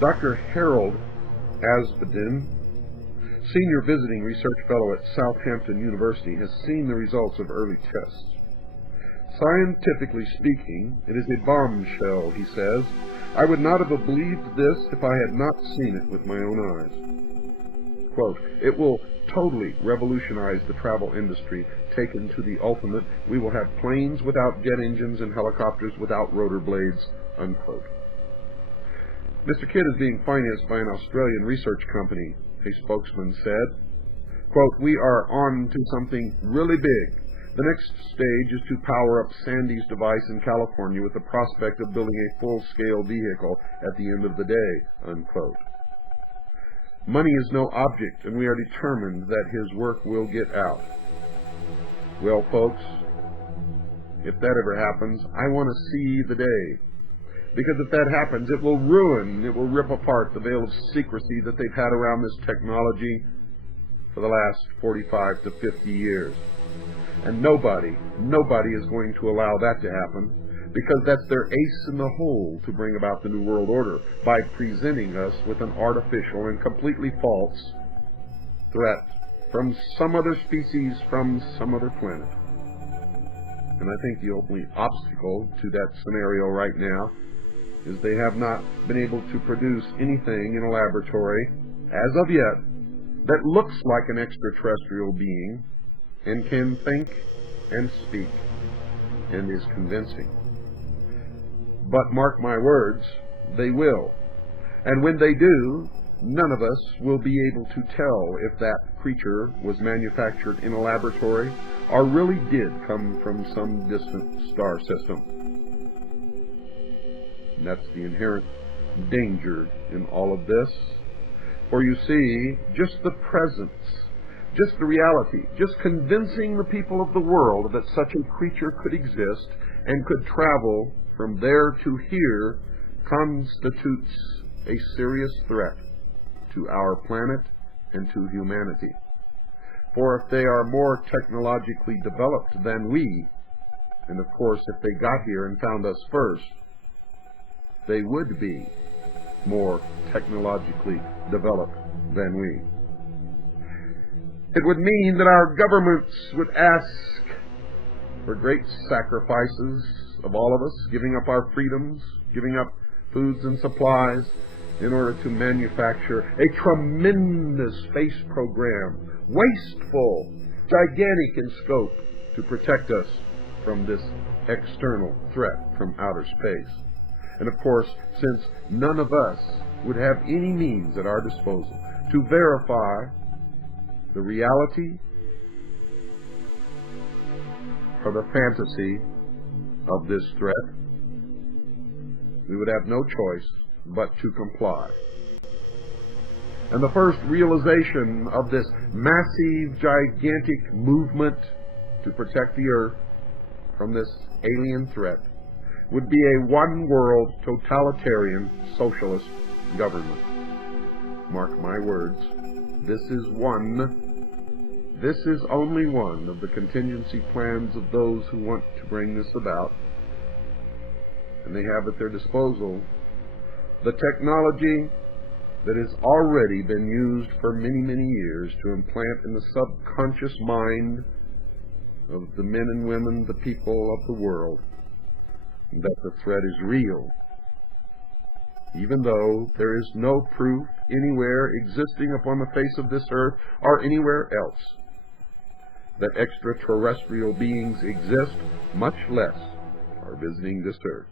Dr. Harold Asbedin, Senior Visiting Research Fellow at Southampton University, has seen the results of early tests. Scientifically speaking, it is a bombshell, he says. I would not have believed this if I had not seen it with my own eyes. Quote, it will totally revolutionize the travel industry, taken to the ultimate. We will have planes without jet engines and helicopters without rotor blades, unquote. Mr. Kidd is being financed by an Australian research company, a spokesman said. Quote, we are on to something really big. The next stage is to power up Sandy's device in California with the prospect of building a full-scale vehicle at the end of the day, unquote. Money is no object, and we are determined that his work will get out. Well, folks, if that ever happens, I want to see the day. Because if that happens, it will rip apart the veil of secrecy that they've had around this technology for the last 45 to 50 years. And nobody is going to allow that to happen, because that's their ace in the hole to bring about the New World Order, by presenting us with an artificial and completely false threat from some other species, from some other planet. And I think the only obstacle to that scenario right now is they have not been able to produce anything in a laboratory, as of yet, that looks like an extraterrestrial being and can think and speak and is convincing. But mark my words, they will. And when they do, none of us will be able to tell if that creature was manufactured in a laboratory or really did come from some distant star system. And that's the inherent danger in all of this. For you see, just the presence, just the reality, just convincing the people of the world that such a creature could exist and could travel from there to here constitutes a serious threat to our planet and to humanity. For if they are more technologically developed than we, and of course if they got here and found us first, they would be more technologically developed than we. It would mean that our governments would ask for great sacrifices of all of us, giving up our freedoms, giving up foods and supplies, in order to manufacture a tremendous space program, wasteful, gigantic in scope, to protect us from this external threat from outer space. And of course, since none of us would have any means at our disposal to verify the reality or the fantasy of this threat, we would have no choice but to comply. And the first realization of this massive, gigantic movement to protect the earth from this alien threat would be a one-world, totalitarian, socialist government. Mark my words, this is only one of the contingency plans of those who want to bring this about. And they have at their disposal the technology that has already been used for many, many years to implant in the subconscious mind of the men and women, the people of the world, that the threat is real, even though there is no proof anywhere existing upon the face of this earth or anywhere else that extraterrestrial beings exist, much less are visiting this earth.